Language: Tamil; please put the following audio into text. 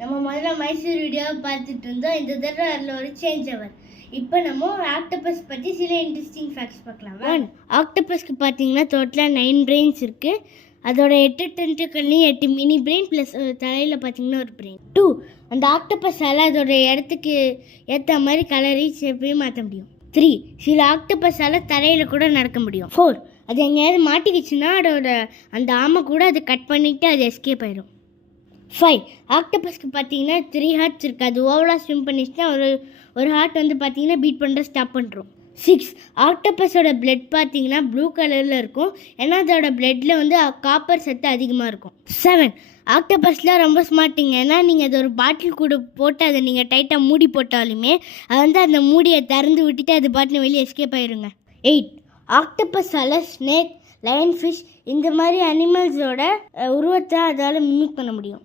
நம்ம முதல்ல மைசூர் வீடியோ பார்த்துட்டு இருந்தோம். இந்த தடவை அதில் ஒரு சேஞ்ச் அவர். இப்போ நம்ம ஆக்டோபஸ் பற்றி சில இன்ட்ரெஸ்டிங் ஃபேக்ட்ஸ் பார்க்கலாம். ஒன் ஆக்டோபஸ்க்கு பார்த்தீங்கன்னா டோட்டலாக நைன் பிரெயின்ஸ் இருக்குது அதோட எட்டு டென்ட்டுக்கள்லையும் எட்டு மினி பிரெயின் ப்ளஸ் தலையில் பார்த்தீங்கன்னா ஒரு பிரெயின் டூ அந்த ஆக்டோபஸால் அதோட இடத்துக்கு ஏற்ற மாதிரி கலரையும் ஷேப்பையும் மாற்ற முடியும்? த்ரீ சில ஆக்டோபஸால் தலையில் கூட நடக்க முடியும். ஃபோர் அது எங்கேயாவது மாட்டிக்கிச்சுன்னா அதோட அந்த ஆமை கூட அதை கட் பண்ணிவிட்டு அது எஸ்கேப் ஆயிடும் ஃபைவ் ஆக்டபஸ்க்கு பார்த்தீங்கன்னா த்ரீ ஹார்ட்ஸ் இருக்குது அது ஓவராக ஸ்விம் பண்ணிச்சுன்னா ஒரு ஒரு ஹார்ட் வந்து பார்த்தீங்கன்னா பீட் பண்ணுற ஸ்டாப் பண்ணுறோம் சிக்ஸ் ஆக்டபஸோட பிளட் பார்த்தீங்கன்னா ப்ளூ கலரில் இருக்கும். ஏன்னா அதோட பிளட்டில் வந்து காப்பர் சத்து அதிகமாக இருக்கும். செவன் ஆக்டபஸ்லாம் ரொம்ப ஸ்மார்ட்டிங்க ஏன்னா நீங்கள் அது ஒரு பாட்டில் கூட போட்டு அதை நீங்கள் டைட்டாக மூடி போட்டாலுமே அது வந்து அந்த மூடியை திறந்து விட்டுட்டு அது பாட்டில் வெளியே எஸ்கேப் ஆயிருங்க. எயிட் ஆக்டபஸால் ஸ்னேக் லயன் ஃபிஷ் இந்த மாதிரி அனிமல்ஸோட உருவத்தை அதால் மிமிக் பண்ண முடியும்.